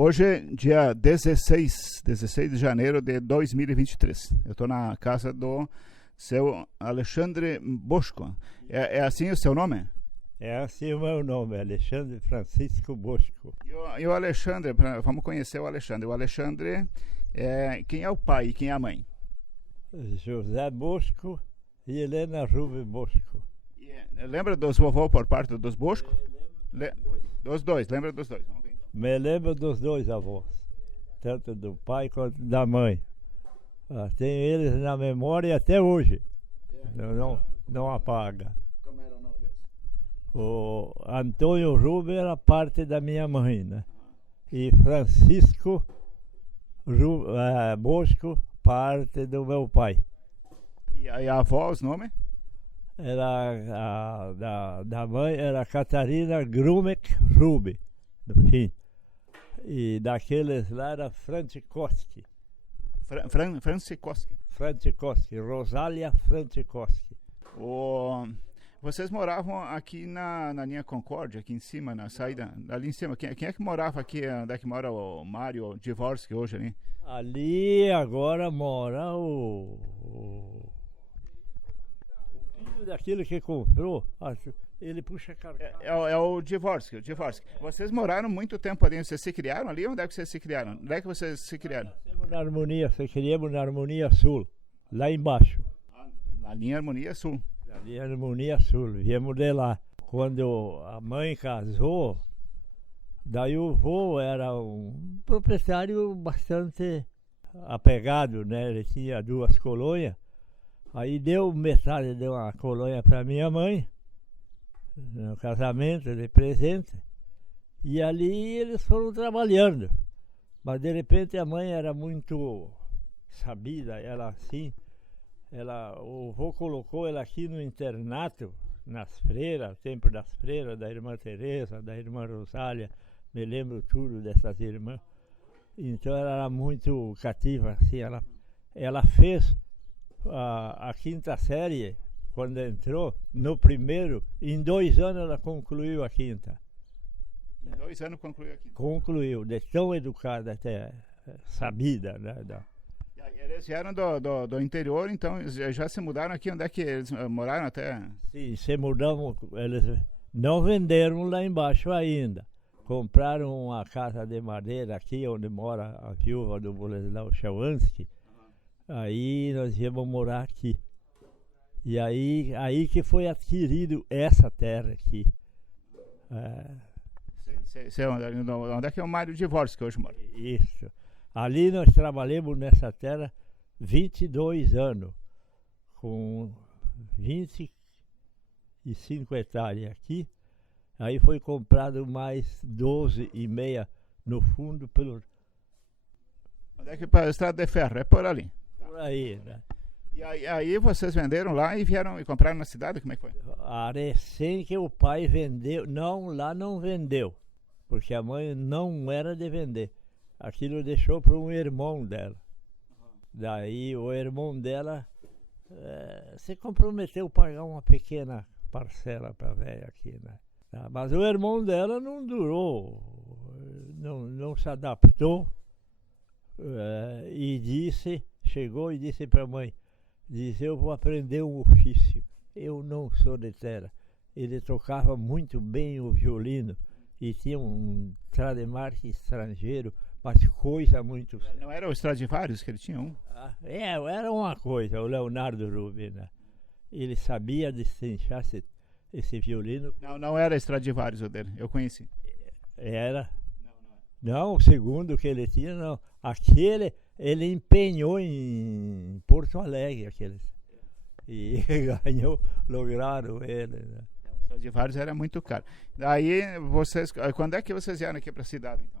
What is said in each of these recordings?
Hoje é dia 16 de janeiro de 2023. Eu estou na casa do seu Alexandre Bosco. É assim o seu nome? É assim o meu nome, Alexandre Francisco Bosco. E o Alexandre, vamos conhecer o Alexandre. O Alexandre, quem é o pai e quem é a mãe? José Bosco e Helena Rubem Bosco. Lembra dos vovôs por parte dos Bosco? Dos dois, lembra dos dois? Vamos ver, então. Me lembro dos dois avós, tanto do pai quanto da mãe. Tenho eles na memória até hoje. Não apaga. Como era o nome deles? O Antônio Rubem era parte da minha mãe, né? E Francisco Bosco, parte do meu pai. E a avó, os nomes? Era da mãe era Catarina Grumek Rubem, no fim. E daqueles lá era Franciszewski. Franciszewski, Rosália Franciszewski. Vocês moravam aqui na linha Concórdia, aqui em cima, na saída, ali em cima. Quem é que morava aqui? Onde é que mora o Mário Dvorsky hoje ali? Ali agora mora o filho daquele que comprou. Ele puxa carga. É o Dvorsky. Vocês moraram muito tempo ali. Vocês se criaram ali? Onde é que vocês se criaram? Onde é que vocês se criaram? Criamos na Harmonia Sul, lá embaixo. Na linha Harmonia Sul. Na linha Harmonia Sul, viemos de lá. Quando a mãe casou, daí o vô era um proprietário bastante apegado, né? Ele tinha 2 colônias. Aí deu metade de uma colônia para minha mãe, no casamento, de presente. E ali eles foram trabalhando. Mas de repente a mãe era muito sabida, ela assim, o vô colocou ela aqui no internato, nas freiras, tempo das freiras, da irmã Teresa, da irmã Rosália, me lembro tudo dessas irmãs. Então ela era muito cativa, assim, ela fez a 5ª série, quando entrou, no primeiro, em 2 anos ela concluiu a 5ª. Em 2 anos concluiu a 5ª? Concluiu, de tão educada até, sabida, né? Eles vieram do interior, então já se mudaram aqui, onde é que eles moraram até? Sim, se mudaram, eles não venderam lá embaixo ainda. Compraram uma casa de madeira aqui, onde mora a viúva do Boleslau Chawansky. Aí nós íamos morar aqui. E aí que foi adquirido essa terra aqui. Onde é que é o Mário Dvorsky que hoje mora? Isso. Ali nós trabalhamos nessa terra 22 anos, com 25 hectares aqui. Aí foi comprado mais 12,5 no fundo pelo... Onde é que para a estrada de ferro? É por ali. Por aí, né? E aí vocês venderam lá e vieram e compraram na cidade? Como é que foi? A recém que o pai vendeu, lá não vendeu, porque a mãe não era de vender. Aquilo deixou para um irmão dela. Daí o irmão dela se comprometeu a pagar uma pequena parcela para a velha aqui, né? Mas o irmão dela não durou, não se adaptou chegou e disse para a mãe, eu vou aprender um ofício, eu não sou de terra. Ele tocava muito bem o violino e tinha um trademark estrangeiro, mas coisa muito... Não era o Stradivarius que ele tinha um? Era uma coisa, o Leonardo Rubin, né? Ele sabia destrinchar esse violino. Não era Stradivarius o dele, eu conheci. Era? Não, o segundo que ele tinha, não. Aquele, ele empenhou em Porto Alegre, aqueles. E lograram ele, né? O Stradivarius era muito caro. Daí, quando é que vocês vieram aqui para a cidade, então?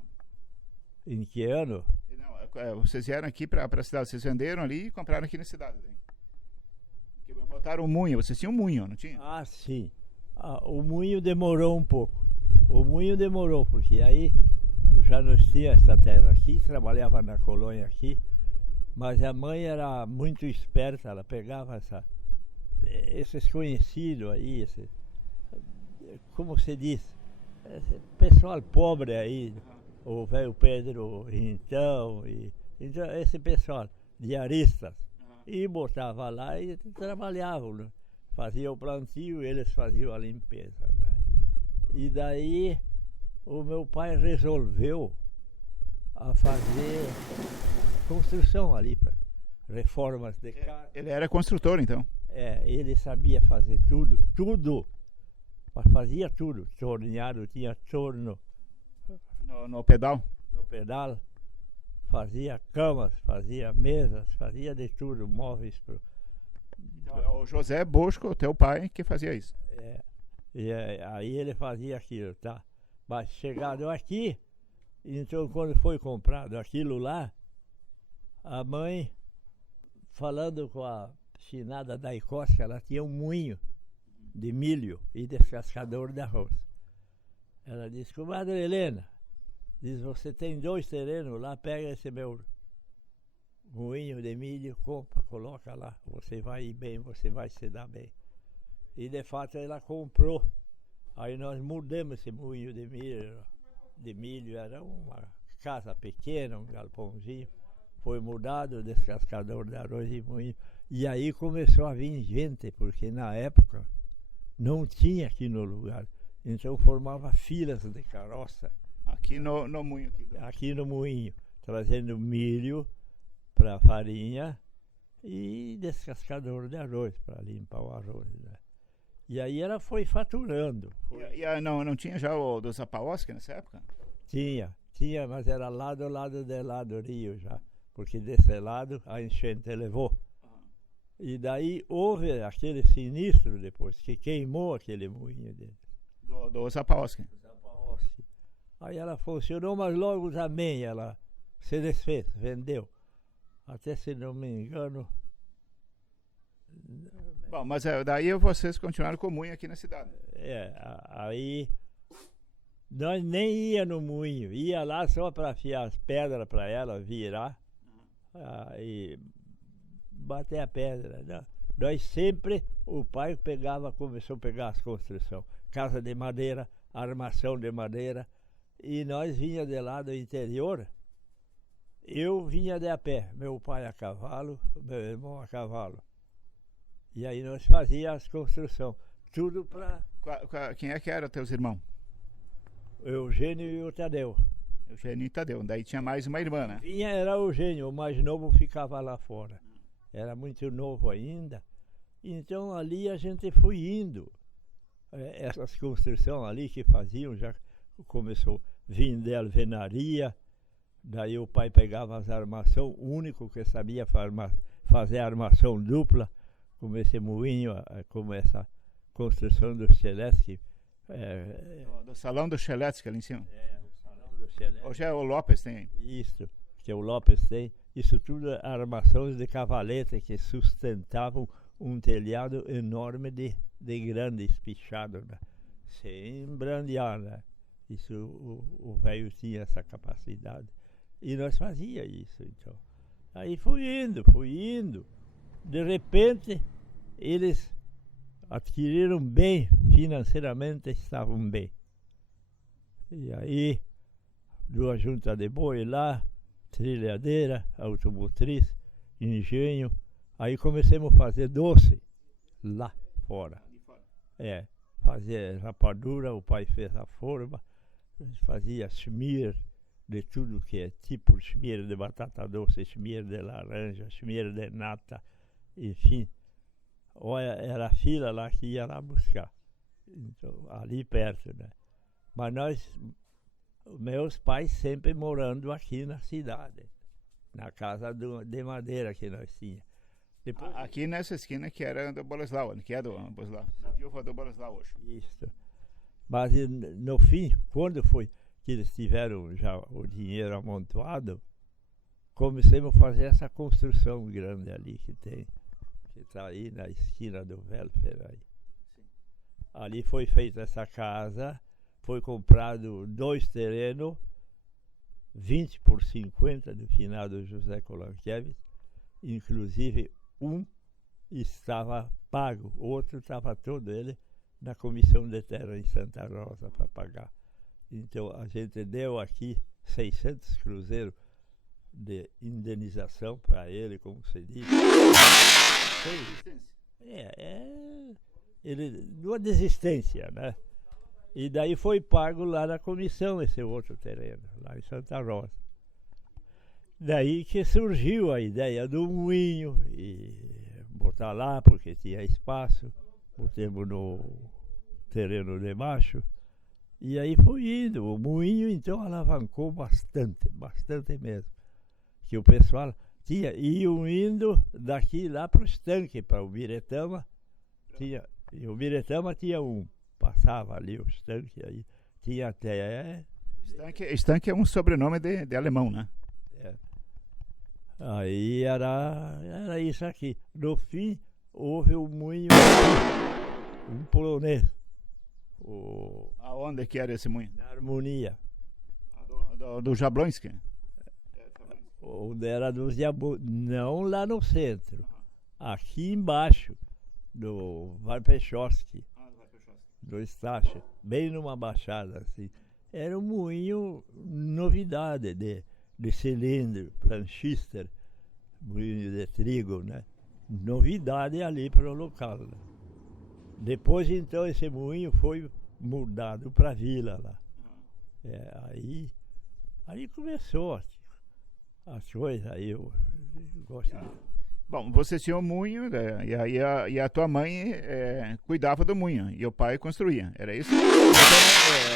Em que ano? Não, vocês vieram aqui para a cidade, vocês venderam ali e compraram aqui na cidade. Porque botaram um moinho, vocês tinham um moinho, não tinha? Ah, sim. O moinho demorou um pouco. Porque aí já nós tínhamos essa terra aqui, trabalhava na colônia aqui, mas a mãe era muito esperta, ela pegava esses conhecidos aí, como se diz, pessoal pobre aí, o velho Pedro Rintão, então esse pessoal, diaristas, e botava lá e trabalhavam, né? Faziam o plantio, eles faziam a limpeza, né? E daí o meu pai resolveu a fazer construção ali, reformas de casa. Ele era construtor, então? Ele sabia fazer tudo, fazia tudo, torneado, tinha torno No pedal? no pedal, fazia camas, fazia mesas, fazia de tudo, móveis. Então, é o José Bosco, teu pai, que fazia isso. Aí ele fazia aquilo, tá? Mas chegado aqui, então quando foi comprado aquilo lá, a mãe, falando com a finada da Icócia, ela tinha um moinho de milho e descascador de arroz. Ela disse: comadre Helena, diz, você tem 2 terrenos lá, pega esse meu moinho de milho, compra, coloca lá, você vai ir bem, você vai se dar bem. E de fato ela comprou. Aí nós mudamos esse moinho de milho, era uma casa pequena, um galpãozinho. Foi mudado o descascador de arroz e moinho. E aí começou a vir gente, porque na época não tinha aqui no lugar. Então formava filas de carroça. Aqui no moinho? Aqui no moinho, trazendo milho para farinha e descascador de arroz, para limpar o arroz, né? E aí ela foi faturando. Não tinha já o do Zapaoski nessa época? Tinha, mas era lado do rio já, porque desse lado a enchente levou. E daí houve aquele sinistro depois, que queimou aquele moinho dele. Do Zapaoski. Aí ela funcionou, mas logo também ela se desfez, vendeu. Até, se não me engano... Bom, mas daí vocês continuaram com o moinho aqui na cidade. Aí nós nem ia no moinho, ia lá só para afiar as pedras para ela virar e bater a pedra, né? Nós sempre, o pai começou a pegar as construções, casa de madeira, armação de madeira, e nós vinha de lá do interior. Eu vinha de a pé, meu pai a cavalo, meu irmão a cavalo. E aí nós fazíamos as construções, tudo para... Quem é que eram teus irmãos? O Eugênio e o Tadeu. Eugênio e Tadeu, daí tinha mais uma irmã, né? Vinha era o Eugênio, o mais novo ficava lá fora. Era muito novo ainda. Então ali a gente foi indo. Essas construções ali que faziam, já começou a vir de alvenaria. Daí o pai pegava as armações, o único que sabia fazer armação dupla, como esse moinho, como essa construção do Cheletsky. Do salão do Cheletsky ali em cima? O salão do Cheletsky. Hoje o Lopes tem. Isso, que o Lopes tem. Isso tudo armações de cavalete que sustentavam um telhado enorme de grande espichado, né? Sem brandear, né? Isso, o velho tinha essa capacidade. E nós fazia isso, então. Aí foi indo. De repente, eles adquiriram bem, financeiramente estavam bem. E aí, 2 juntas de boi lá, trilhadeira, automotriz, engenho. Aí começamos a fazer doce lá fora. Fazia rapadura, o pai fez a forma, fazia schmear de tudo que é tipo schmear de batata doce, schmear de laranja, schmear de nata, enfim. Olha, era a fila lá que ia lá buscar, então, ali perto, né? Mas meus pais sempre morando aqui na cidade, na casa de madeira que nós tínhamos. Depois, aqui nessa esquina que era do Boleslau, que é do Boleslau, da viúva do Boleslau hoje. Isso. Mas no fim, quando foi que eles tiveram já o dinheiro amontoado, comecemos a fazer essa construção grande ali que está aí na esquina do Welfare aí. Sim. Ali foi feita essa casa, foi comprado 2 terrenos, 20 por 50 do finado José Kolankiewicz, inclusive um estava pago, o outro estava todo ele na comissão de terra em Santa Rosa para pagar. Então a gente deu aqui 600 cruzeiros de indenização para ele, como se diz. Ele uma desistência, né? E daí foi pago lá na comissão esse outro terreno, lá em Santa Rosa. Daí que surgiu a ideia do moinho e botar lá porque tinha espaço, botamos no terreno de baixo. E aí foi indo. O moinho então alavancou bastante mesmo. Que o pessoal iam indo daqui lá para o estanque, para o Biretama. E o Biretama tinha passava ali o estanque, aí tinha até... Estanque é um sobrenome de alemão, né? É. Aí era isso aqui. No fim, houve um moinho, um polonês. Aonde que era esse moinho? Na Harmonia. Do Jablonski? Onde era dos Jablonski. Não lá no centro. Aqui embaixo, do Varpechowski. Do Estácio. Bem numa baixada assim. Era um moinho novidade de cilindro, planchister, moinho de trigo, né? Novidade ali para o local, né? Depois então esse moinho foi mudado para a vila lá. Aí começou as coisas, aí eu gosto de... Bom, você tinha um moinho, né? E a tua mãe cuidava do moinho, e o pai construía, era isso?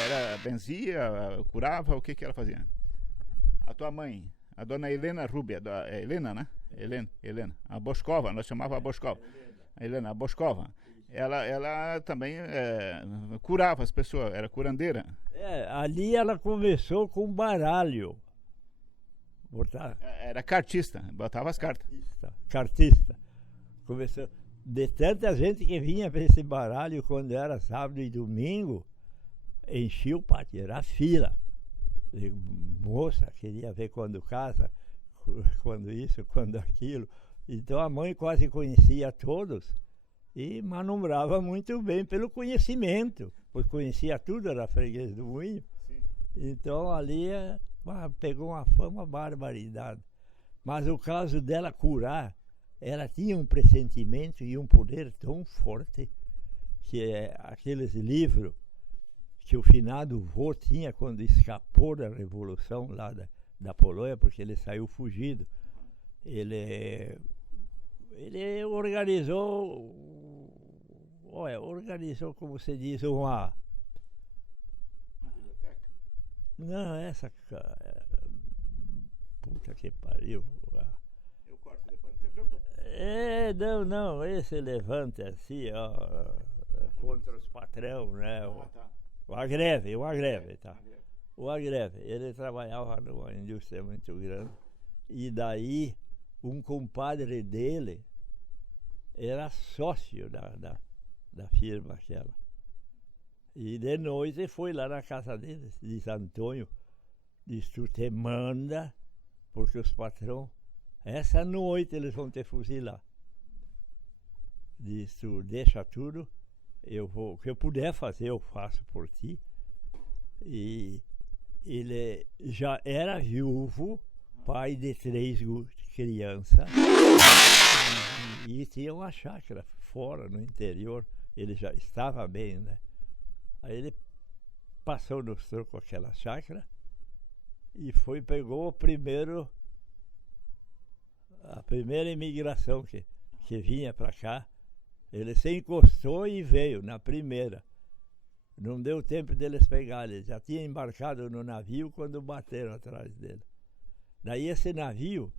Era benzia, curava, o que ela fazia? A tua mãe, a dona Helena Rubia, Helena, né? Helena, a Boscova, nós chamava a Boscova. Helena, a Boscova. Ela também curava as pessoas, era curandeira. Ali ela começou com baralho. Era cartista, botava as cartas. Cartista. Começou. De tanta gente que vinha para esse baralho quando era sábado e domingo, enchia o pátio, era fila. Moça, queria ver quando casa, quando isso, quando aquilo. Então a mãe quase conhecia todos e manobrava muito bem pelo conhecimento, pois conhecia tudo, era freguês do moinho. Então ali pegou uma fama barbaridade. Mas o caso dela curar, ela tinha um pressentimento e um poder tão forte que aqueles livros que o finado vô tinha quando escapou da revolução lá da Polônia, porque ele saiu fugido. Ele organizou, como se diz, uma... Não, essa... Puta que pariu. Eu corto depois, não se preocupe. Não, esse levanta assim, contra os patrão, né? Tá. O agreve, tá. O agreve, ele trabalhava numa indústria muito grande. E daí, um compadre dele era sócio da firma aquela. E de noite foi lá na casa dele, disse: Antônio, diz, tu te manda, porque os patrões, essa noite eles vão te fuzilar. Diz, tu deixa tudo, o que eu puder fazer eu faço por ti. E ele já era viúvo, pai de 3 crianças, e tinha uma chácara fora, no interior. Ele já estava bem, né? Aí ele passou nos trocos aquela chácara e pegou a primeira imigração que vinha para cá. Ele se encostou e veio na primeira. Não deu tempo deles pegarem, ele já tinha embarcado no navio quando bateram atrás dele. Daí esse navio,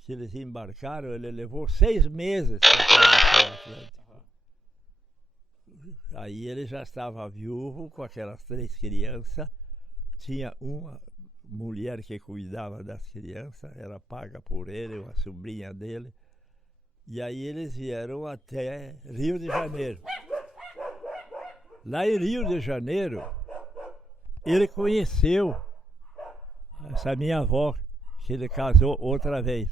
que eles embarcaram, ele levou 6 meses para atravessar o Atlântico. Aí ele já estava viúvo com aquelas 3 crianças, tinha uma mulher que cuidava das crianças, era paga por ele, uma sobrinha dele. E aí eles vieram até Rio de Janeiro. Lá em Rio de Janeiro, ele conheceu essa minha avó, que ele casou outra vez.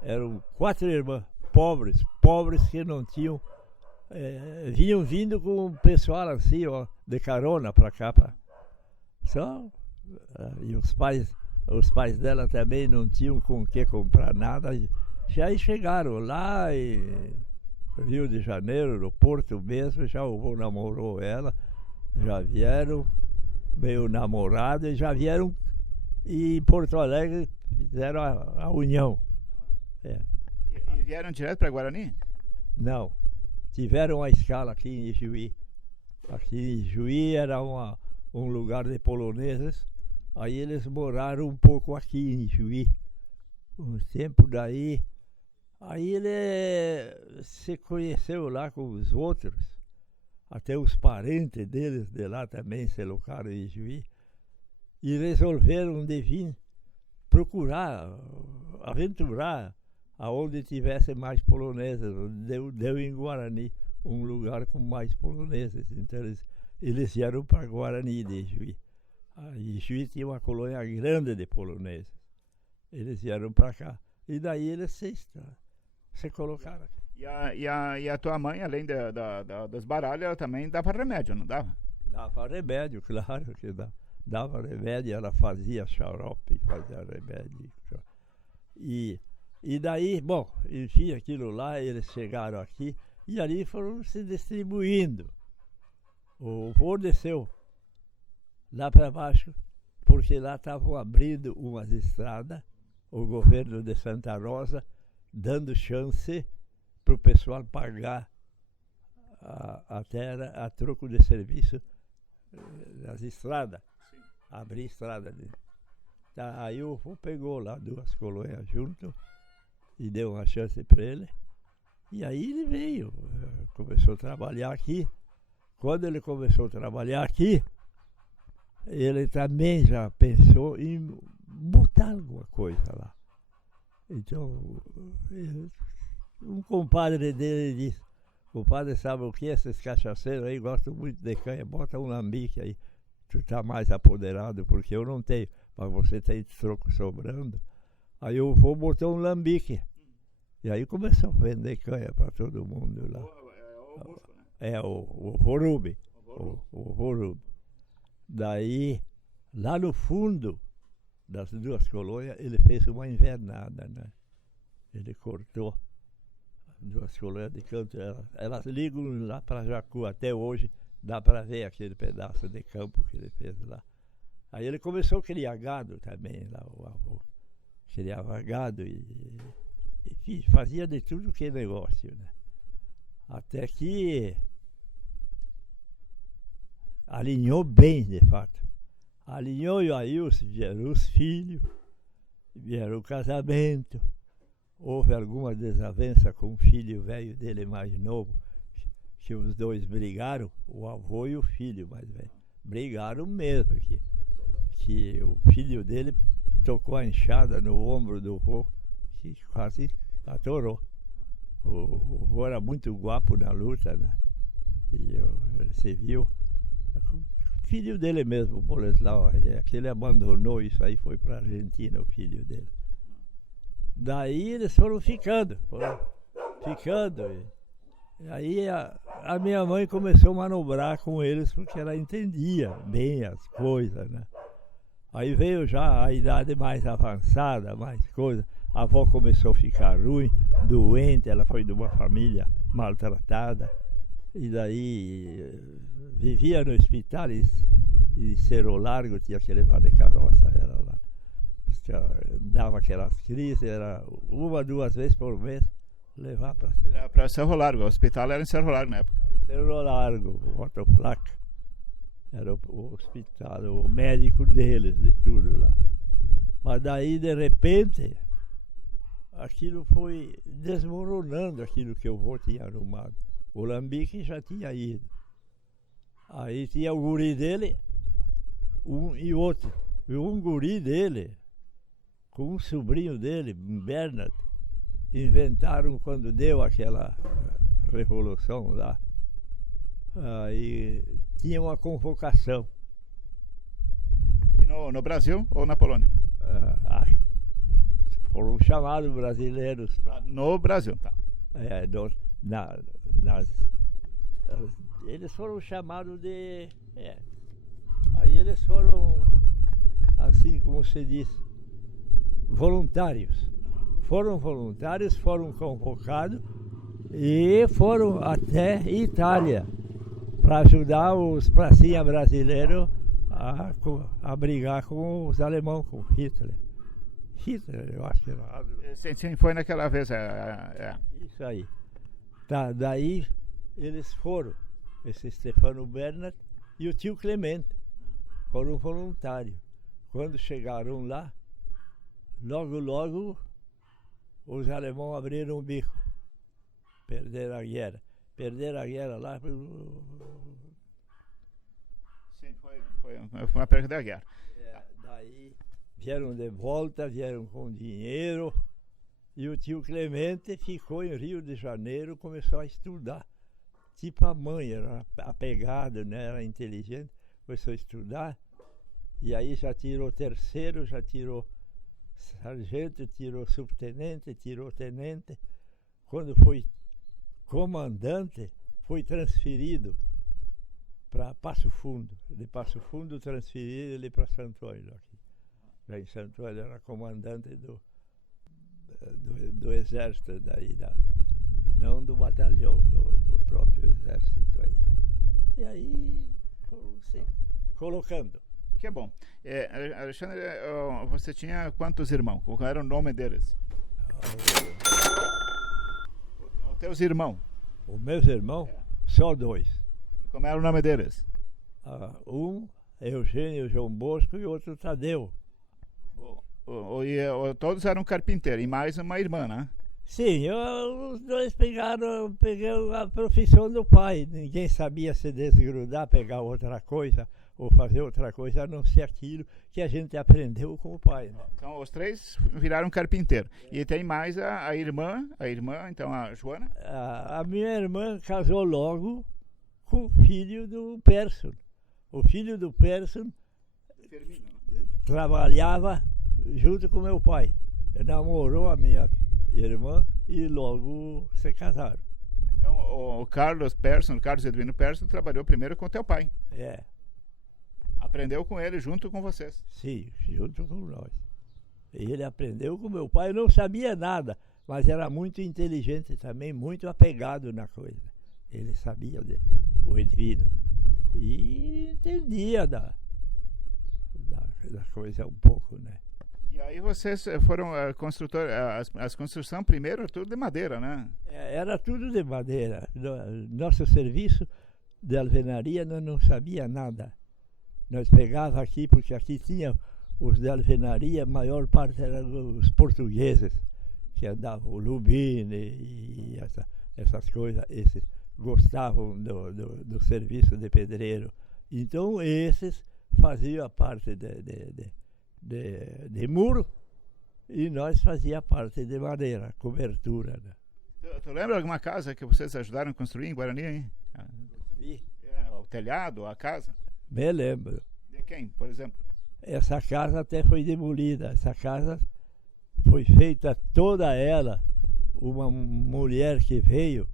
Eram 4 irmãs, pobres que não tinham, vinham vindo com o pessoal assim, de carona para cá. E os pais os pais dela também não tinham com o que comprar nada. Já chegaram lá em Rio de Janeiro, no Porto mesmo, já o vô namorou ela, já vieram meio namorado e já vieram, e em Porto Alegre fizeram a união. É. E vieram direto para Guarani? Não, tiveram a escala aqui em Ijuí. Aqui em Ijuí era um lugar de poloneses, aí eles moraram um pouco aqui em Ijuí. Um tempo daí, aí ele se conheceu lá com os outros, até os parentes deles de lá também se alocaram em Ijuí, e resolveram de vir procurar, aventurar aonde tivesse mais poloneses. Deu em Guarani um lugar com mais poloneses, então eles vieram para Guarani de Ijuí. Ijuí tinha uma colônia grande de poloneses, eles vieram para cá, e daí eles se colocaram aqui. E a tua mãe, além das baralhas, ela também dava remédio, não dava? Dava remédio, claro que dava remédio, ela fazia xarope, fazia remédio. E daí, bom, enfim, aquilo lá, eles chegaram aqui e ali foram se distribuindo. O vô desceu lá para baixo, porque lá estavam abrindo umas estradas, o governo de Santa Rosa dando chance para o pessoal pagar a terra a troco de serviço das estradas, abrir estrada. Tá, aí o vô pegou lá 2 colônias junto e deu uma chance para ele. E aí ele veio, começou a trabalhar aqui. Quando ele começou a trabalhar aqui, ele também já pensou em botar alguma coisa lá. Então, um compadre dele disse: compadre, sabe o que? Esses cachaceiros aí gostam muito de canha, bota um lambique aí, tu está mais apoderado, porque eu não tenho, mas você tem troco sobrando. Aí o vô botou um lambique. E aí começou a vender canha para todo mundo lá. O Vorube. O Vorube. Daí, lá no fundo das 2 colônias, ele fez uma invernada, né? Ele cortou 2 colônias de canto. Elas ligam lá para Jacu. Até hoje dá para ver aquele pedaço de campo que ele fez lá. Aí ele começou a criar gado também, lá o avô. Criava gado e fazia de tudo que é negócio, né? Até que alinhou bem, de fato. Alinhou, e aí vieram os filhos, vieram o casamento. Houve alguma desavença com o filho velho dele mais novo, que os dois brigaram, o avô e o filho mais velho. Brigaram mesmo, que o filho dele tocou a enxada no ombro do vô, que quase atorou. O vô era muito guapo na luta, né? E você viu, o filho dele mesmo, o Boleslau, ele abandonou isso aí, foi para a Argentina, o filho dele. Daí eles foram ficando. E aí a minha mãe começou a manobrar com eles, porque ela entendia bem as coisas, né? Aí veio já a idade mais avançada, mais coisa. A avó começou a ficar ruim, doente, ela foi de uma família maltratada. E daí vivia no hospital e Cerro Largo, tinha que levar de carroça ela lá. Dava aquelas crises, era 1 ou 2 vezes por mês levar para Cerro. Era para Cerro Largo, o hospital era em Cerro Largo na época. Cerro Largo, o Otto Flack. Era o hospital, o médico deles, de tudo lá. Mas daí, de repente, aquilo foi desmoronando, aquilo que o vô tinha arrumado. O lambique já tinha ido. Aí tinha o guri dele, um e outro. E um guri dele, com um sobrinho dele, Bernard, inventaram quando deu aquela revolução lá. Aí tinha uma convocação. Aqui no Brasil ou na Polônia? Foram chamados brasileiros. No Brasil, tá. Eles foram chamados de... Aí eles foram, assim como se diz, voluntários. Foram voluntários, foram convocados e foram até Itália para ajudar os pracinha brasileiros a brigar com os alemães, com Hitler. Hitler, eu acho que era. Sim, foi naquela vez. Isso aí. Tá, daí eles foram, esse Stefano Bernard e o tio Clemente, foram voluntários. Quando chegaram lá, logo os alemães abriram o bico, perderam a guerra. Perderam a guerra lá. Sim, foi uma perda da guerra. Daí vieram de volta, vieram com dinheiro. E o tio Clemente ficou em Rio de Janeiro, começou a estudar. Tipo a mãe, era apegado, né? Era inteligente, começou a estudar. E aí já tirou terceiro, já tirou sargento, tirou subtenente, tirou tenente. Quando foi comandante, foi transferido para Passo Fundo. De Passo Fundo transferido ele para Santo Ângelo aqui. Já em Santo Ângelo era comandante do exército daí, não do batalhão, do próprio exército aí. E aí foram se colocando. Que bom. Alexandre, você tinha quantos irmãos? Qual era o nome deles? Os teus irmãos? Os meus irmãos? Só 2. E como era o nome deles? Um, Eugênio João Bosco, e outro Tadeu. Todos eram carpinteiros, e mais uma irmã, né? Sim, os dois peguei a profissão do pai. Ninguém sabia se desgrudar, pegar outra coisa, ou fazer outra coisa, a não ser aquilo que a gente aprendeu com o pai. Né? Então os 3 viraram carpinteiro. E tem mais a irmã, então a Joana? A minha irmã casou logo com o filho do Persson. O filho do Persson trabalhava junto com meu pai. Namorou a minha irmã e logo se casaram. Então o Carlos Edwino Persson trabalhou primeiro com teu pai. Aprendeu com ele junto com vocês. Sim, junto com nós. Ele aprendeu com meu pai, não sabia nada, mas era muito inteligente também, muito apegado na coisa. Ele sabia o Edwino e entendia da coisa um pouco, né? E aí vocês foram construtores, as construções primeiro tudo de madeira, né? Era tudo de madeira. Nosso serviço de alvenaria nós não sabia nada. Nós pegávamos aqui, porque aqui tinha os de alvenaria, a maior parte eram os portugueses que andavam, o Lubine e essas coisas, esses gostavam do serviço de pedreiro. Então esses faziam a parte de muro e nós fazia parte de madeira, cobertura. Né? Tu lembra alguma casa que vocês ajudaram a construir em Guarani, hein? O telhado, a casa? Me lembro. De quem, por exemplo? Essa casa até foi demolida. Essa casa foi feita toda ela, uma mulher que veio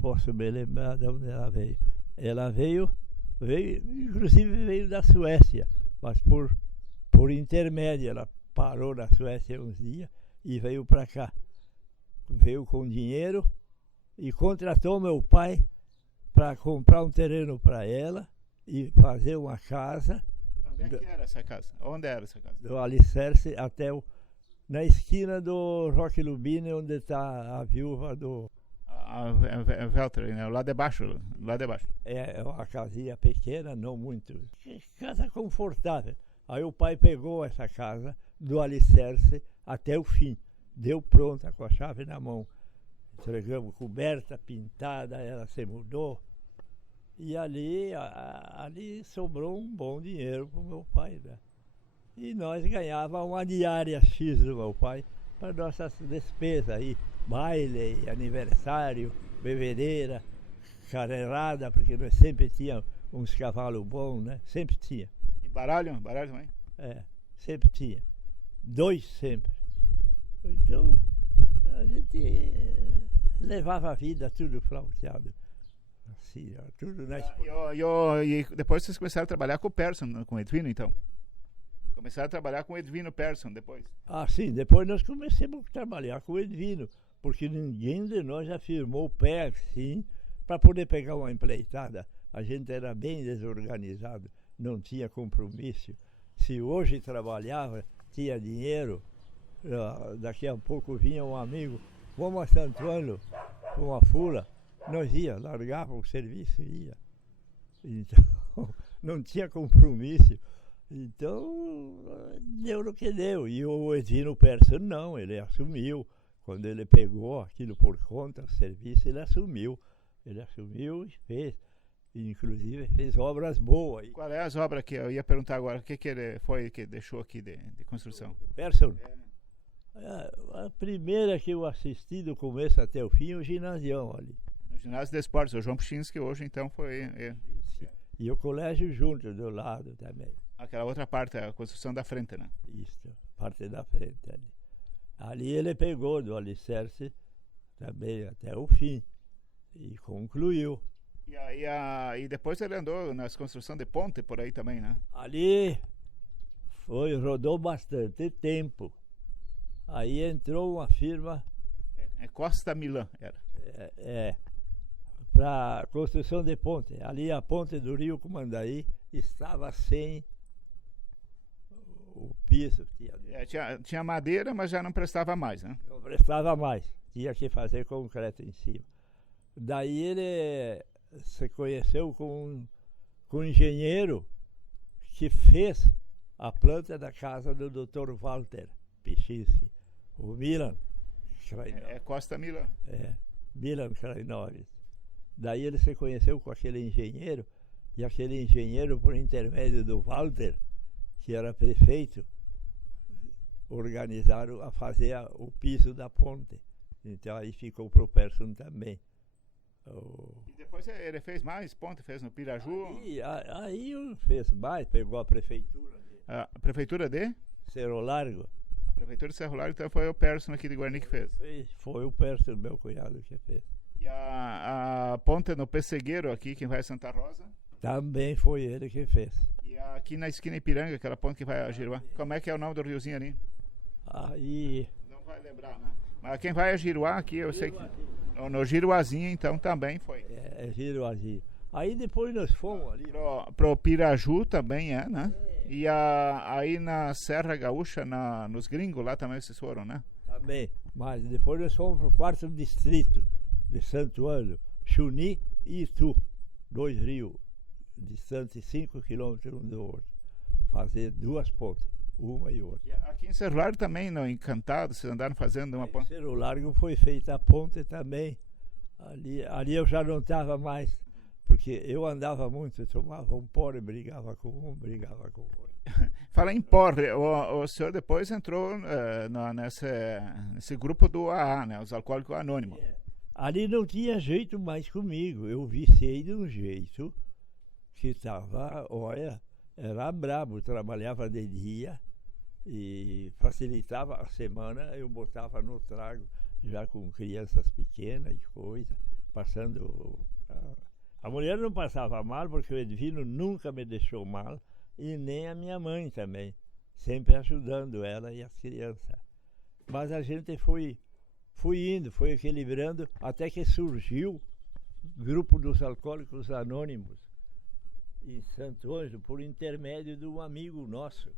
posso me lembrar de onde ela veio. Ela veio, inclusive veio da Suécia, mas por intermédio, ela parou na Suécia uns dias e veio para cá. Veio com dinheiro e contratou meu pai para comprar um terreno para ela e fazer uma casa. Onde é que era essa casa? Onde era essa casa? Do alicerce até na esquina do Roque Lubine, onde está a viúva do... A Velter, né? Lá de baixo. É uma casinha pequena, não muito. Casa confortável. Aí o pai pegou essa casa do alicerce até o fim. Deu pronta com a chave na mão. Entregamos coberta, pintada, ela se mudou. E ali sobrou um bom dinheiro para o meu pai, né? E nós ganhávamos uma diária X do meu pai para nossas despesas aí. Baile, aniversário, bebedeira, carreirada, porque nós sempre tínhamos uns cavalos bons, né? Sempre tinha. E baralho também? Sempre tinha. 2 sempre. Então, a gente levava a vida tudo flauteado. Assim, tudo na escola. E depois vocês começaram a trabalhar com o Persson, com o Edwino, então? Começaram a trabalhar com o Edvino Persson depois. Ah, sim, depois nós começamos a trabalhar com o Edvino, porque ninguém de nós já firmou o pé assim para poder pegar uma empreitada. A gente era bem desorganizado, não tinha compromisso. Se hoje trabalhava, tinha dinheiro, daqui a pouco vinha um amigo, vamos a Santo Antônio, com uma fula, nós ia, largava o serviço e ia. Então, não tinha compromisso. Então, deu no que deu. E o Edvino Persson não, ele assumiu. Quando ele pegou aquilo por conta, o serviço, ele assumiu. Ele assumiu e fez. Inclusive, fez obras boas. Qual é as obras que eu ia perguntar agora? O que ele foi que deixou aqui de construção? Persson? A primeira que eu assisti do começo até o fim, o ginásio ali. O ginásio de esportes, o João Pchinski hoje então foi... E o colégio junto, do lado também. Aquela outra parte, a construção da frente, né? Isso, parte da frente ali. Ali ele pegou do alicerce também até o fim e concluiu. E depois ele andou nas construções de ponte por aí também, né? Ali rodou bastante tempo. Aí entrou uma firma... Costa Milan, era. Para construção de ponte. Ali a ponte do Rio Cumandaí estava sem o piso. Tinha madeira, mas já não prestava mais, né? Não prestava mais. Tinha que fazer concreto em cima. Daí ele se conheceu com um engenheiro que fez a planta da casa do Dr. Walter Pichinski, o Milan Krajinovic. Costa Milan. Milan Krajinovic. Daí ele se conheceu com aquele engenheiro, e aquele engenheiro, por intermédio do Walter, que era prefeito, organizaram a fazer o piso da ponte. Então aí ficou para o Persson também. E depois ele fez mais ponte, fez no Piraju? Aí fez mais, pegou a prefeitura. A prefeitura de? Cerro Largo. A prefeitura de Cerro Largo, então foi o Persson aqui de Guarani que fez? Foi o Persson, meu cunhado, que fez. E a ponte no Pessegueiro aqui, que vai a Santa Rosa? Também foi ele que fez. E aqui na esquina Ipiranga, aquela ponte que vai a Giruá? Como é que é o nome do riozinho ali? Aí... Não vai lembrar, né? Mas quem vai a Giruá aqui, eu sei que... No Giruazinho, então, também foi. Giruazinho. Aí depois nós fomos ali... Pro Piraju também né? E aí na Serra Gaúcha, nos Gringos, lá também vocês foram, né? Também, mas depois nós fomos pro 4º distrito de Santo Antônio, Chuni e Itu, 2 rios, distantes 5 quilômetros um do outro. Fazer 2 pontes, uma e outra. E aqui em Cerro Largo também, no Encantado, vocês andaram fazendo uma ponte? Em Cerro Largo foi feita a ponte também. Ali eu já não estava mais, porque eu andava muito, tomava um porre, brigava com um, brigava com outro. Fala em porre, o senhor depois entrou nesse grupo do AA, né, os Alcoólicos Anônimos. Ali não tinha jeito mais comigo, eu viciei de um jeito que estava, olha, era brabo, trabalhava de dia e facilitava a semana, eu botava no trago, já com crianças pequenas e coisa, passando... A mulher não passava mal, porque o Edvino nunca me deixou mal, e nem a minha mãe também, sempre ajudando ela e as crianças. Mas a gente foi indo, foi equilibrando, até que surgiu o grupo dos Alcoólicos Anônimos em Santo Ângelo, por intermédio de um amigo nosso,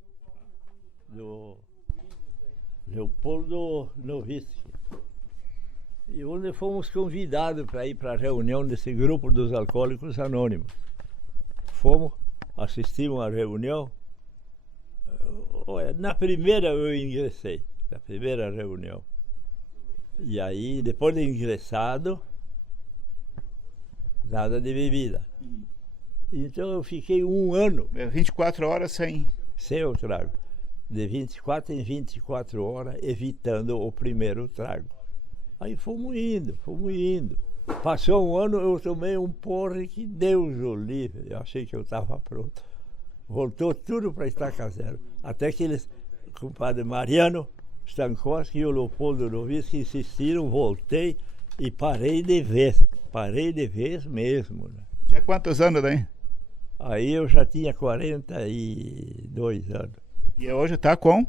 do Leopoldo Novitzky. E onde fomos convidados para ir para a reunião desse grupo dos Alcoólicos Anônimos. Fomos, assistimos à reunião. Na primeira eu ingressei, na primeira reunião. E aí, depois de ingressado, nada de bebida. Então eu fiquei 1 ano. 24 horas sem o trago. De 24 em 24 horas, evitando o primeiro trago. Aí fomos indo. Passou 1 ano, eu tomei um porre que Deus o livre. Eu achei que eu estava pronto. Voltou tudo para estaca zero. Até que eles, o compadre Mariano Stankowski e o Leopoldo Novitzky insistiram, voltei e parei de vez. Parei de vez mesmo. Né? Tinha quantos anos daí? Aí eu já tinha 42 anos. E hoje está com?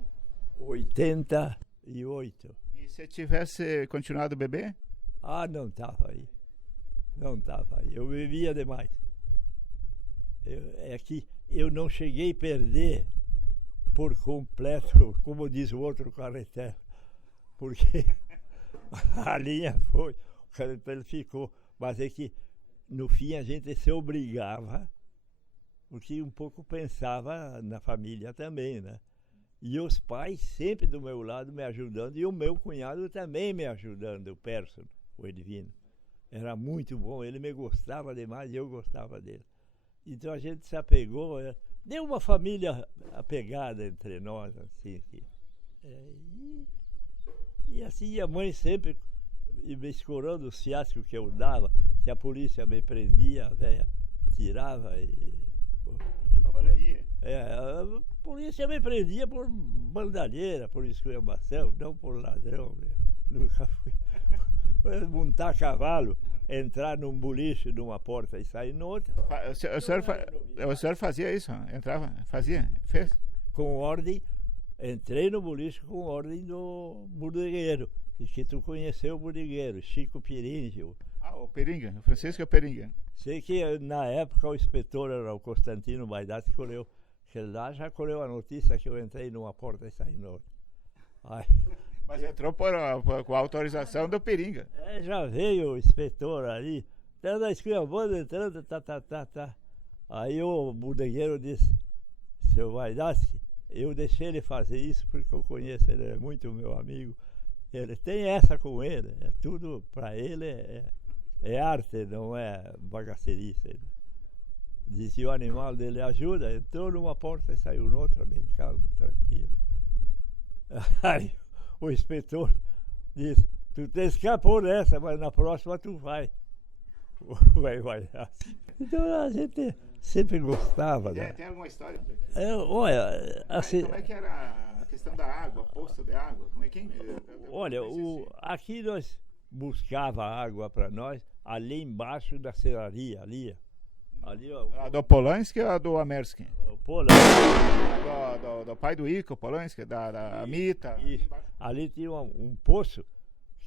88. E se tivesse continuado a beber? Ah, não estava aí. Não estava aí. Eu bebia demais. É que eu não cheguei a perder por completo, como diz o outro carretel, porque a linha foi, o carretel ficou. Mas é que no fim a gente se obrigava, porque um pouco pensava na família também, né? E os pais sempre do meu lado me ajudando, e o meu cunhado também me ajudando, o Persson, o Edvino. Era muito bom, ele me gostava demais e eu gostava dele. Então a gente se apegou, deu uma família apegada entre nós, assim. E assim a mãe sempre me escorando os fiascos que eu dava. Se a polícia me prendia, a velha tirava e... a polícia me prendia por bandalheira, por esculhambação, não por ladrão. Nunca fui. Montar cavalo, entrar num boliche numa porta e sair noutra. O senhor fazia isso? Entrava, fazia, fez? Com ordem, entrei no boliche com ordem do bodegueiro, que tu conheceu o bodegueiro, Chico Piringa. O Piringa, o Francisco Piringa. Sei que na época o inspetor era o Constantino Baidati, que lá já colheu a notícia que eu entrei numa porta e saí noutra. Mas entrou com a autorização do Piringa. Já veio o inspetor ali, entrando a esculhambando, entrando, tá. Aí o bodegueiro disse, seu Baidati, eu deixei ele fazer isso porque eu conheço, ele é muito meu amigo. Ele tem essa com ele, é tudo para ele, é arte, não é bagacerice. Né? Disse o animal dele ajuda, entrou numa porta e saiu noutra, bem calmo, tranquilo. Aí o inspetor disse, tu te escapou dessa, mas na próxima tu vai. Vai. Então a gente sempre gostava. Né? Tem alguma história? Olha, assim... Como é que era a questão da água, poço de água? Como é que... Olha, aqui nós buscava água para nós, ali embaixo da serraria, ali. A do Polanski ou a do Amersky? O Polanski. Do pai do Ico, Polanski, da Mita. Ali tinha um poço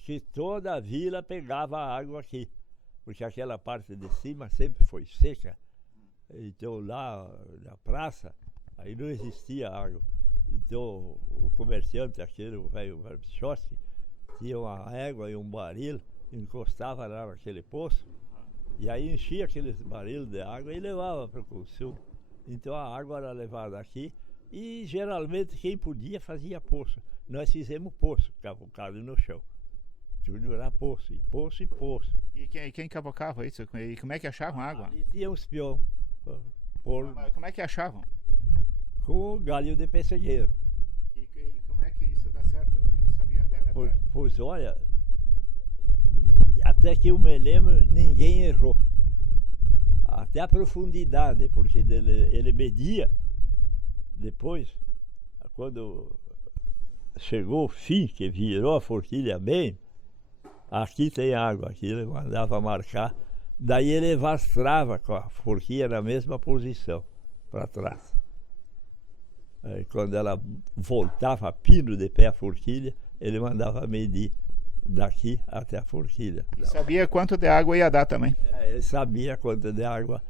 que toda a vila pegava água aqui, porque aquela parte de cima sempre foi seca. Então lá na praça, aí não existia água. Então o comerciante, aquele velho Varbichoski, tinha uma égua e um baril, encostava lá naquele poço, e aí enchia aqueles barris de água e levava para o consumo. Então a água era levada aqui e geralmente quem podia fazia poço. Nós fizemos poço, cavocado no chão. Tudo era poço, e poço, e poço. E quem cavocava isso? E como é que achavam água? Ali tinha uns peão. Mas como é que achavam? Com galho de pessegueiro. E como é que isso dá certo? Sabia até metade? Pois olha, até que eu me lembro, ninguém errou. Até a profundidade, porque ele media. Depois, quando chegou o fim, que virou a forquilha bem, aqui tem água, aqui ele mandava marcar. Daí ele vastrava com a forquilha na mesma posição, para trás. Aí, quando ela voltava pino de pé a forquilha, ele mandava medir daqui até a forquilha. E sabia quanto de água ia dar também? Ele sabia quanto de água.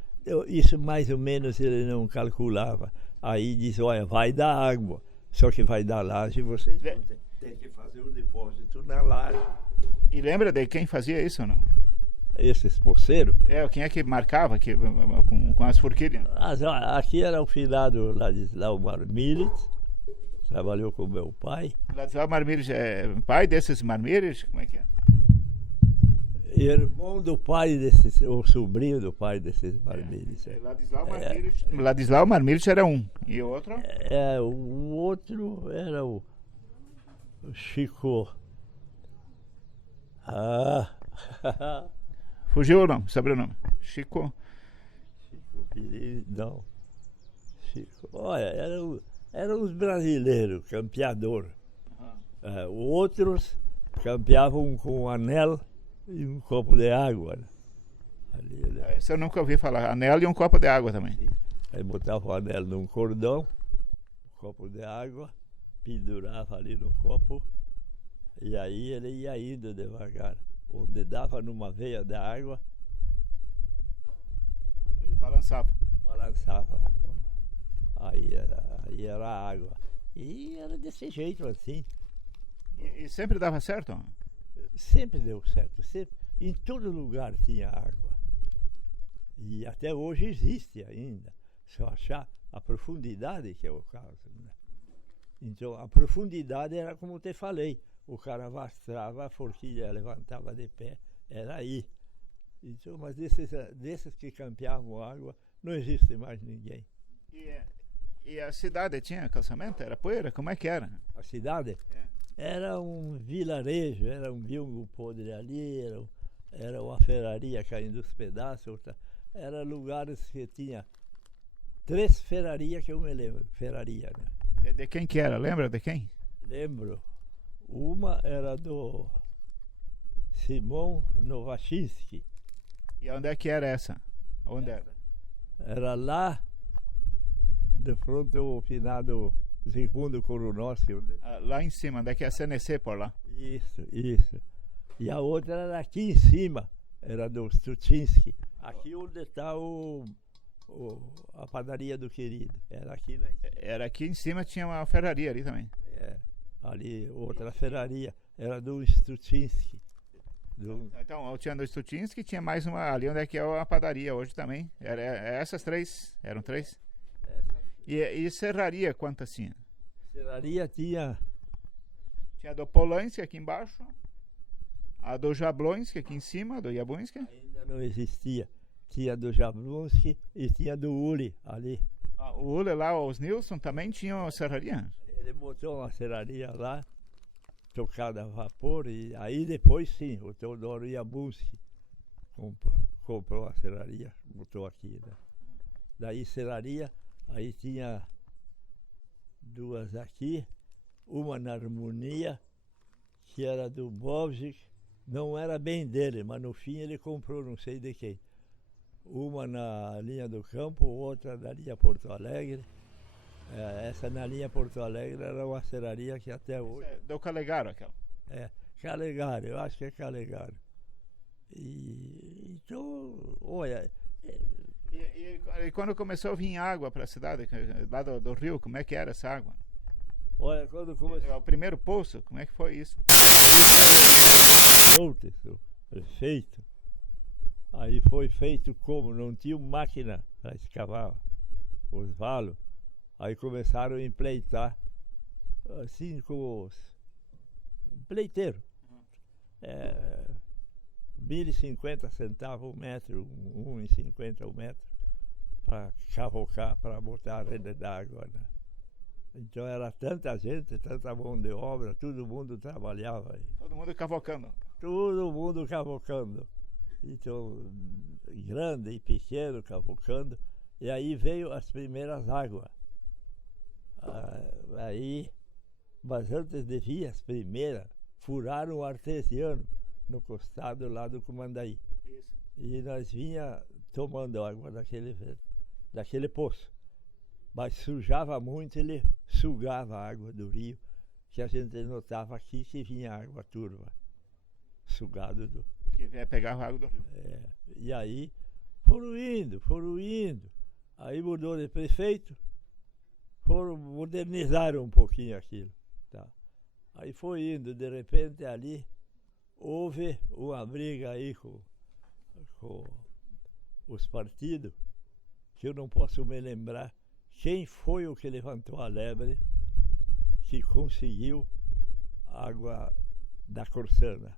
Isso mais ou menos ele não calculava. Aí diz, olha, vai dar água, só que vai dar laje, vocês vão ter que fazer um depósito na laje. E lembra de quem fazia isso ou não? Esses poceiros? Quem é que marcava com as forquilhas? Aqui era o finado Ladislau Marmilitz, trabalhou com meu pai. Ladislau Marmilitz é pai desses Marmilitz? Como é que é? Irmão do pai desses, ou sobrinho do pai desses Marmilitz. Ladislau Marmilitz era um. E o outro? O outro era o Chico. Fugiu ou não? Sobrenome? Chico Piringa, não. Chico. Olha, eram os brasileiros, campeador. Outros campeavam com um anel e um copo de água. Né? Isso eu nunca ouvi falar. Anel e um copo de água também. Aí botava o anel num cordão, o copo de água, pendurava ali no copo, e aí ele ia indo devagar. Onde dava numa veia de água, Ele balançava. balançava. Aí era a água. E era desse jeito assim. E sempre dava certo? Sempre deu certo. Sempre, em todo lugar tinha água. E até hoje existe ainda. Se eu achar a profundidade que é o caso. Né? Então a profundidade era como eu te falei. O cara vastrava, a forquilha levantava de pé, era aí. Então, mas desses que campeavam água, não existe mais ninguém. E a cidade tinha calçamento? Era poeira? Como é que era? A cidade era um vilarejo, era um biungo podre ali, era uma ferraria caindo dos pedaços, era lugares que tinha 3 ferrarias que eu me lembro, ferraria, né? De quem que era? Lembra de quem? Lembro. Uma era do Simon Nowaczynski. E onde é que era essa? Onde era? Era lá, de frente ao finado Zygmundo Korunowski. Lá em cima, onde é que é a CNC por lá? Isso. E a outra era aqui em cima, era do Stuczynski. Aqui onde está a padaria do querido. Era aqui, né? Era aqui em cima, tinha uma ferraria ali também. Ali, outra ferraria, era do Stuczynski. Então, tinha do Stuczynski, tinha mais uma ali onde é que é a padaria hoje também. Era essas 3? Eram 3? E serraria, quantas tinha? Serraria tinha... Tinha a do Polanski aqui embaixo, a do Jablonski aqui em cima, do Jabłonski. Ainda não existia. Tinha do Jablonski e tinha do Uli ali. O Uli lá, os Nilson também tinham serraria? Ele botou uma serraria lá, tocada a vapor, e aí depois sim, o Teodoro Jabłonski comprou a serraria, botou aqui. Né? Daí serraria, aí tinha 2 aqui, uma na Harmonia, que era do Bovzik, não era bem dele, mas no fim ele comprou não sei de quem. Uma na linha do Campo, outra na linha Porto Alegre. Essa na linha Porto Alegre era uma serraria que até hoje... Do Calegaro aquela? Calegaro, eu acho que é Calegaro. Então, olha... E quando começou a vir água para a cidade, lá do rio, como é que era essa água? Olha, quando começou... O primeiro poço, como é que foi isso? Prefeito. Aí foi feito como? Não tinha máquina para escavar os valos. Aí começaram a empleitar, assim com os pleiteiros. 1.050 centavos o metro, 1,50 o metro, para cavocar, para botar a rede d'água. Né? Então era tanta gente, tanta mão de obra, todo mundo trabalhava. Todo mundo cavocando? Todo mundo cavocando. Então, grande e pequeno cavocando. E aí veio as primeiras águas. Aí, mas antes de vir as primeiras, furaram o artesiano no costado lá do Cumandaí. Isso. E nós vinha tomando água daquele poço. Mas sujava muito, ele sugava a água do rio, que a gente notava aqui que vinha água turva, sugado do... Que pegava água do rio. E aí foram indo. Aí mudou de prefeito, modernizaram um pouquinho aquilo. Tá? Aí foi indo, de repente ali houve uma briga aí com os partidos, que eu não posso me lembrar quem foi o que levantou a lebre que conseguiu água da Corsana.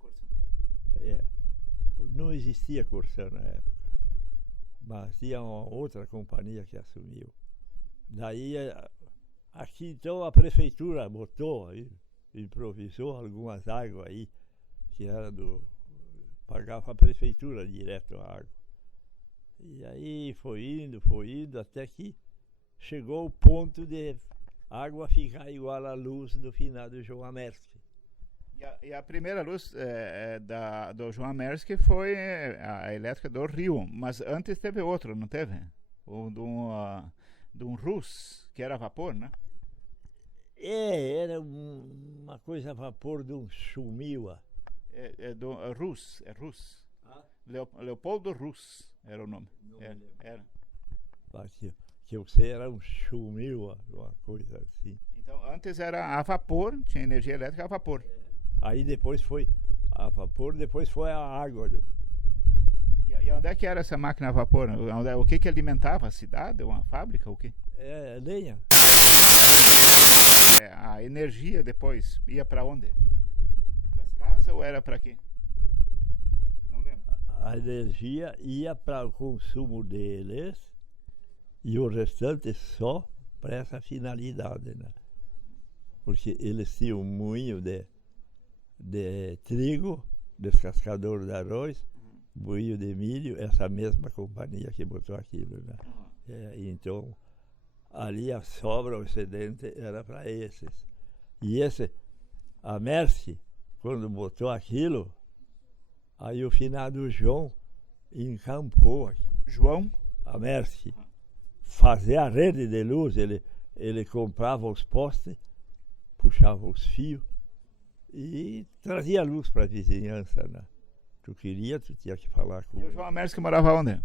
Não existia Corsã na época, mas tinha uma outra companhia que assumiu. Daí, aqui então a prefeitura botou aí, improvisou algumas águas aí, que era pagava a prefeitura direto a água. E aí foi indo, até que chegou o ponto de água ficar igual à luz do finado João Amersky. E a primeira luz do João Amersky foi a elétrica do Rio, mas antes teve outro, não teve? De um Rus, que era vapor, né? Era uma coisa a vapor de um Shumiwa. É do Rus, é Rus. Ah? Leopoldo Rus era o nome. Era. Que eu sei era um Shumiwa, uma coisa assim. Então, antes era a vapor, tinha energia elétrica a vapor. Aí depois foi a vapor, depois foi a água. E onde é que era essa máquina a vapor? O que alimentava a cidade? Uma fábrica? O quê? Lenha. A energia depois ia para onde? Para as casas ou era para quê? Não lembro. A energia ia para o consumo deles e o restante só para essa finalidade, né? Porque eles tinham um moinho de trigo, descascador de arroz, moinho de milho, essa mesma companhia que botou aquilo, né? Então, ali a sobra, o excedente era para esses. E a Mercy, quando botou aquilo, aí o finado João encampou aqui. João? A Mercy. Fazer a rede de luz, ele comprava os postes, puxava os fios e trazia luz para a vizinhança, né? Tu tinha que falar com ele. E o João Américo morava onde?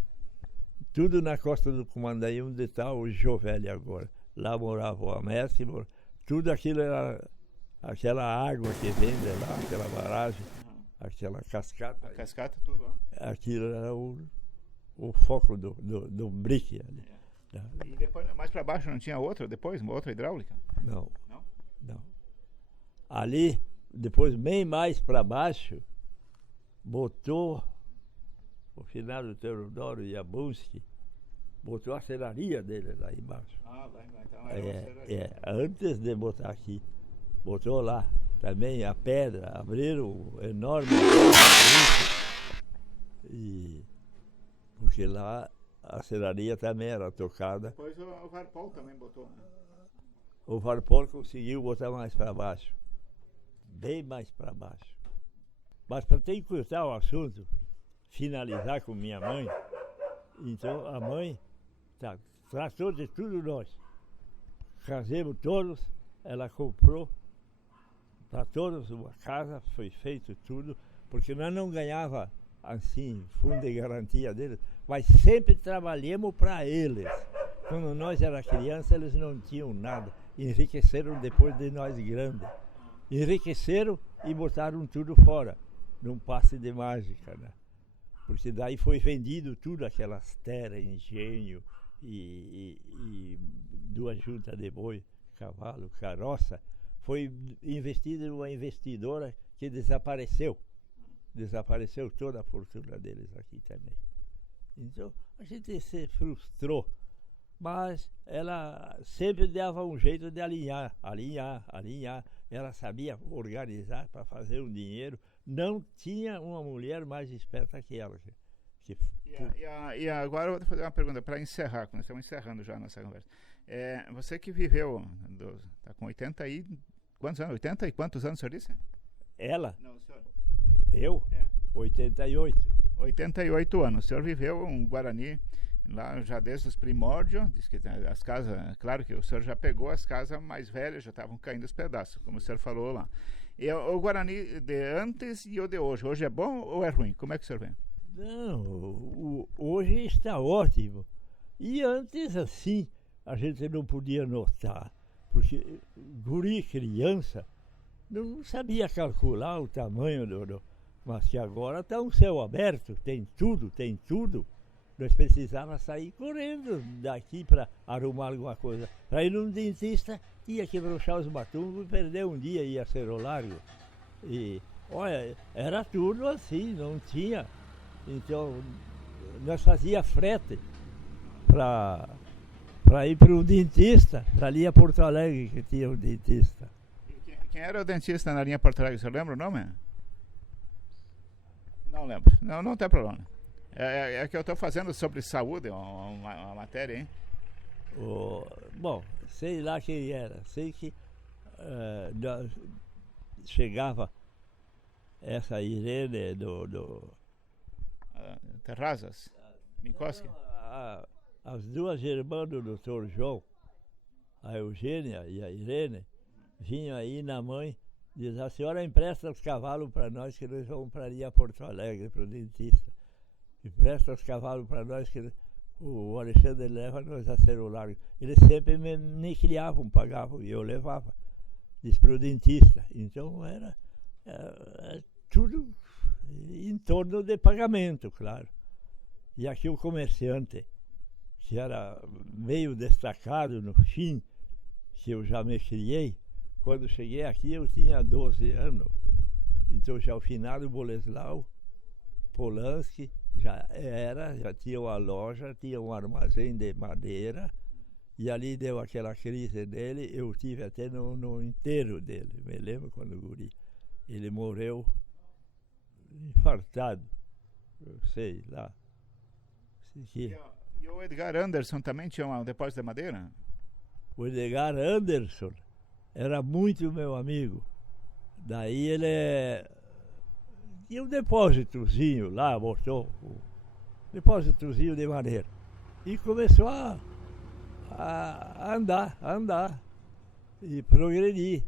Tudo na costa do Cumandaí, onde está o Jovelli agora. Lá morava o Américo, tudo aquilo era aquela água que vem de lá, aquela barragem, aquela cascata. A cascata, tudo lá. Aquilo era o foco do brique ali. E depois, mais para baixo, não tinha outra depois? Uma outra hidráulica? Não. Ali, depois, bem mais para baixo, botou o finado Teodoro Jabunski, botou a serraria dele lá embaixo. Ah, vai, então era antes de botar aqui, botou lá também a pedra, abriram o enorme e porque lá a serraria também era tocada. Depois o Varpol também botou, né? O Varpol conseguiu botar mais para baixo, bem mais para baixo. Mas para ter que encurtar o assunto, finalizar com minha mãe, então a mãe tratou de tudo nós. Casemos todos, ela comprou para todos uma casa, foi feito tudo, porque nós não ganhava assim fundo de garantia deles, mas sempre trabalhamos para eles. Quando nós era criança, eles não tinham nada, enriqueceram depois de nós grandes. Enriqueceram e botaram tudo fora, num passe de mágica, né? Porque daí foi vendido tudo, aquelas terras, engenho e 2 juntas de boi, cavalo, carroça, foi investido numa investidora que desapareceu. Desapareceu toda a fortuna deles aqui também. Então a gente se frustrou, mas ela sempre dava um jeito de alinhar. Ela sabia organizar para fazer um dinheiro. Não tinha uma mulher mais esperta que ela. E agora eu vou fazer uma pergunta para encerrar, quando estamos encerrando já a nossa conversa. Você que viveu, está com 80 e quantos anos? 80 e quantos anos o senhor disse? Ela? Não, o senhor. Eu? 88. 88 anos. O senhor viveu um Guarani lá já desde os primórdios. Diz que as casas, claro que o senhor já pegou as casas mais velhas, já estavam caindo os pedaços, como o senhor falou lá. E o Guarani de antes e o de hoje. Hoje é bom ou é ruim? Como é que o senhor vê? Não, hoje está ótimo. E antes assim, a gente não podia notar, porque guri, criança, não sabia calcular o tamanho mas que agora está um céu aberto, tem tudo. Nós precisávamos sair correndo daqui para arrumar alguma coisa. Para ir num dentista, tinha que brochar os batungos e perder um dia, ia ser o largo. E, olha, era tudo assim, não tinha. Então, nós fazíamos frete para ir para um dentista, para ali a Porto Alegre, que tinha um dentista. Quem era o dentista na linha Porto Alegre? Você lembra o nome? Não lembro. Não tem problema. É que eu estou fazendo sobre saúde, uma matéria, hein? Bom, sei lá quem era. Sei que chegava essa Irene do Terrazas, Minkowski. As 2 irmãs do Dr. João, a Eugênia e a Irene, vinham aí na mãe, diz: a senhora empresta os cavalos para nós que nós vamos para ali a Porto Alegre, para o dentista. Empresta os cavalos para nós que o Alexandre leva nós a Cerro Largo. Eles sempre me criavam, pagavam e eu levava. Diz para o dentista. Então era tudo em torno de pagamento, claro. E aqui o comerciante, que era meio destacado no fim, que eu já me criei, quando cheguei aqui eu tinha 12 anos. Então já o finado Boleslau Polanski já tinha uma loja, tinha um armazém de madeira, e ali deu aquela crise dele, eu tive até no enterro dele, me lembro quando o guri. Ele morreu infartado, eu sei lá. E o Edgar Anderson também tinha um depósito de madeira? O Edgar Anderson era muito meu amigo. Daí ele tinha um depósitozinho lá, botou um depósitozinho de madeira. E começou a andar e progredir.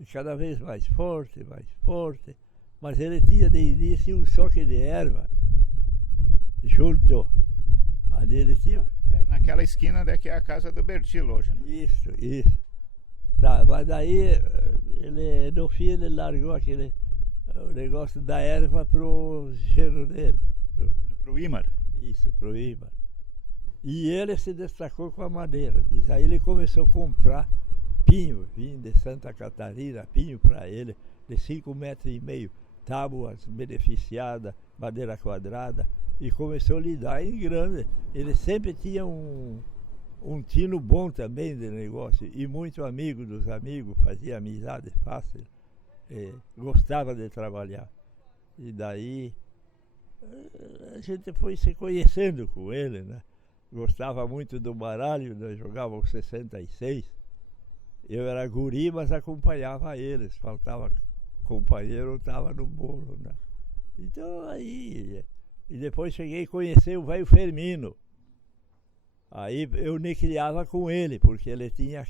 E cada vez mais forte, mais forte. Mas ele tinha de início um soque de erva junto. Ali ele tinha. É naquela esquina que é a casa do Bertilo hoje, né? Isso. Tá, mas daí ele, no fim, ele largou o negócio da erva pro genro dele. Pro Imar. Isso, pro Imar. E ele se destacou com a madeira. Aí ele começou a comprar pinho, vinho de Santa Catarina, pinho para ele, de 5,5 metros, tábuas beneficiadas, madeira quadrada, e começou a lidar em grande. Ele sempre tinha um tino bom também de negócio, e muito amigo dos amigos, fazia amizade fácil, gostava de trabalhar. E daí a gente foi se conhecendo com ele, né? Gostava muito do baralho, nós jogávamos 66. Eu era guri, mas acompanhava eles, faltava companheiro, eu estava no bolo, né? Então aí, e depois cheguei a conhecer o velho Fermino. Aí eu me criava com ele, porque ele tinha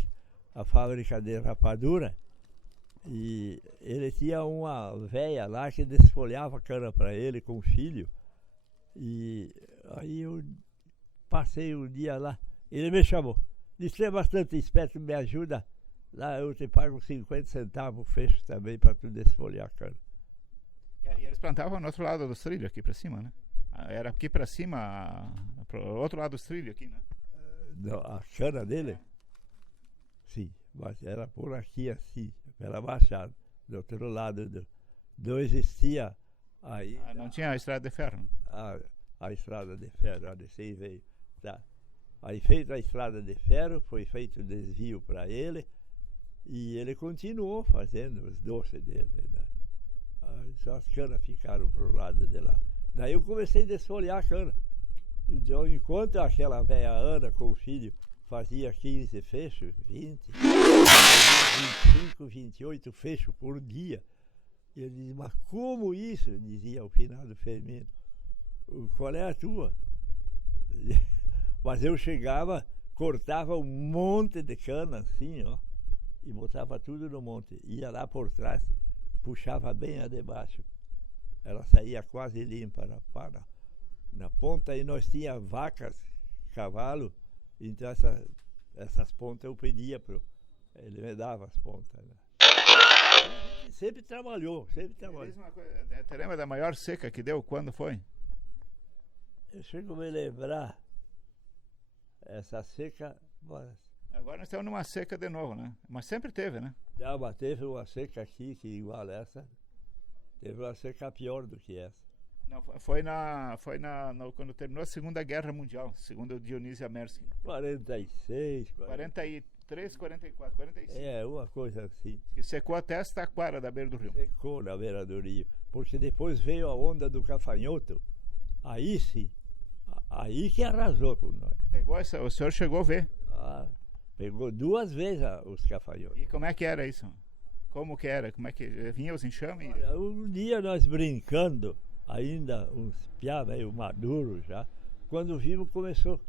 a fábrica de rapadura e ele tinha uma véia lá que desfolhava cana para ele com o filho. E aí eu passei um dia lá, ele me chamou, disse: "Você é bastante esperto, me ajuda, lá eu te pago 50 centavos, fecho também para tu desfolhar a cana." E eles plantavam no outro lado dos trilhos, aqui para cima, né? Era aqui para cima, pro outro lado dos trilhos aqui, né? A cana dele? Sim, mas era por aqui assim, pela Baixada, do outro lado. Não existia aí. Não tinha a estrada de ferro? A estrada de ferro, a descer veio. Tá. Aí feita a estrada de ferro, foi feito o desvio para ele e ele continuou fazendo os doces dele, né? Só as canas ficaram pro lado de lá. Daí eu comecei a desfolhar a cana. Então, enquanto aquela velha Ana com o filho fazia 15 fechos, 20, 25, 28 fechos por dia, ele dizia: "Mas como isso?" dizia o finado Firmino. "Qual é a tua?" Mas eu chegava, cortava um monte de cana assim, ó, e botava tudo no monte. Ia lá por trás, puxava bem a de baixo. Ela saía quase limpa na ponta, e nós tínhamos vacas, cavalo, então essas pontas eu pedia ele me dava as pontas, né? Sempre trabalhou. Você lembra da maior seca que deu? Quando foi? Eu chego a me lembrar, essa seca, mas... Agora nós estamos numa seca de novo, né? Mas sempre teve, né? Não, mas teve uma seca aqui que igual essa, teve uma seca pior do que essa. Não, quando terminou a Segunda Guerra Mundial, segundo o Dionísio Amersky. 46, 43, 44, 45. É, uma coisa assim. Que secou até as taquara da beira do rio. Secou na beira do rio. Porque depois veio a onda do Cafanhoto. Aí sim, aí que arrasou com nós. O senhor chegou a ver? Pegou 2 vezes os cafanhotos. E como é que era isso? Como que era? Como é que vinha os enxames? Um dia nós brincando, ainda uns piá meio maduros já, quando vimos começou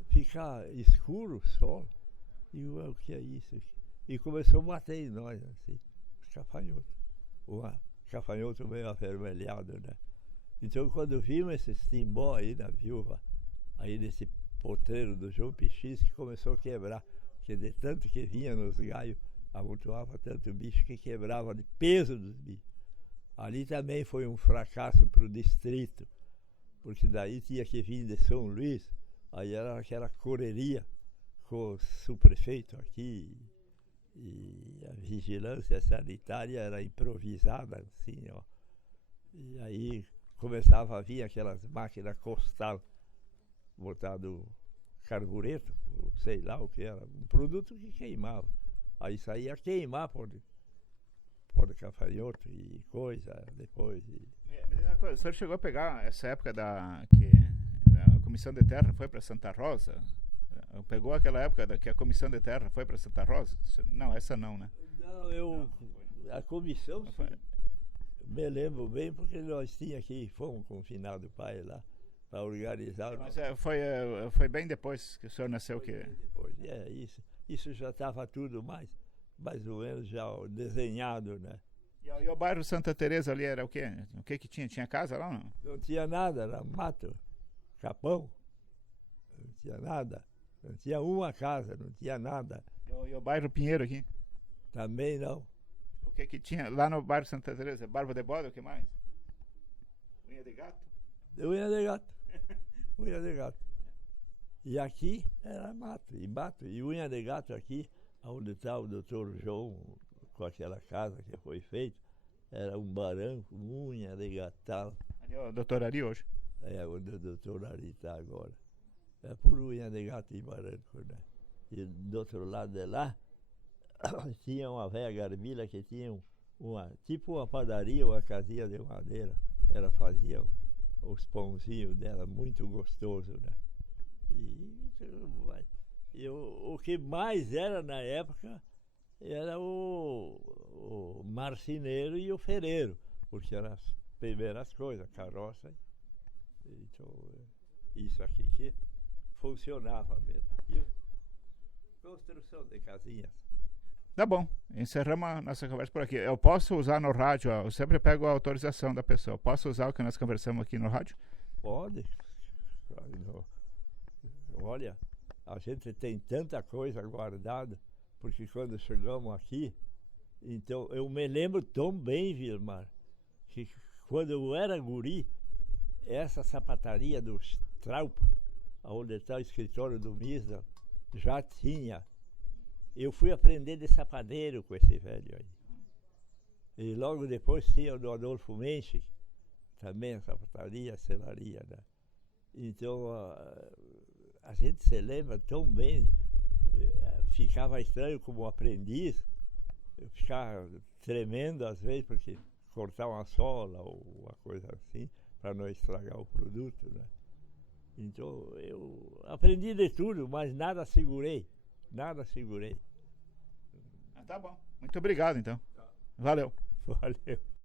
a ficar escuro o sol. E o que é isso? e começou a bater em nós, assim, gafanhoto. Um gafanhoto meio avermelhado, né? Então, quando vimos esse timbó aí na viúva, aí nesse potreiro do João Pichis, que começou a quebrar, porque de tanto que vinha nos galhos, amontoava tanto bicho que quebrava de peso dos bichos. Ali também foi um fracasso para o distrito, porque daí tinha que vir de São Luís, aí era aquela correria com o subprefeito aqui, e a vigilância sanitária era improvisada, assim, ó. E aí começava a vir aquelas máquinas costal, botado carbureto, sei lá o que era, um produto que queimava. Aí saía a queimar por gafanhoto e coisa depois. O senhor chegou a pegar essa época que a Comissão de Terra foi para Santa Rosa? Pegou aquela época que a Comissão de Terra foi para Santa Rosa? Não, essa não, né? Não, a comissão, sim, me lembro bem, porque nós tínhamos aqui, fomos com o finado pai lá, para organizar. Mas foi bem depois que o senhor nasceu que... Depois, isso já estava tudo mais ou menos já desenhado, né? E o bairro Santa Teresa ali era o quê? O que tinha? Tinha casa lá ou não? Não tinha nada, era mato, capão, não tinha nada. Não tinha uma casa, não tinha nada. E o bairro Pinheiro aqui? Também não. O que tinha lá no bairro Santa Teresa? Barba de bode, o que mais? Unha de gato? Unha de gato. Unha de gato. E aqui era mato, e unha de gato aqui, onde está o doutor João, com aquela casa que foi feita, era um barranco, unha de gatal. Ali é o doutor Ari hoje? É, onde o doutor Ari está agora. É por unha de gato e barranco, né? E do outro lado de lá, tinha uma velha garbilha que tinha tipo uma padaria, uma casinha de madeira. Ela fazia os pãozinhos dela, muito gostoso, né? E o que mais era na época era o marceneiro e o ferreiro, porque eram as primeiras coisas, carroça. Então, isso aqui que funcionava mesmo. E construção de casinhas. Tá bom, encerramos a nossa conversa por aqui. Eu posso usar no rádio, eu sempre pego a autorização da pessoa. Posso usar o que nós conversamos aqui no rádio? Pode. Olha, a gente tem tanta coisa guardada, porque quando chegamos aqui, então eu me lembro tão bem, Vilmar, que quando eu era guri, essa sapataria do Straub, onde está o escritório do Misa, já tinha. Eu fui aprender de sapadeiro com esse velho aí. E logo depois tinha o do Adolfo Menchi, também a sapataria, a selaria, né? Então a gente se lembra tão bem, ficava estranho como aprendiz, eu ficava tremendo às vezes, porque cortar uma sola ou uma coisa assim, para não estragar o produto, né? Então eu aprendi de tudo, mas nada segurei. Tá bom. Muito obrigado, então. Valeu. Valeu.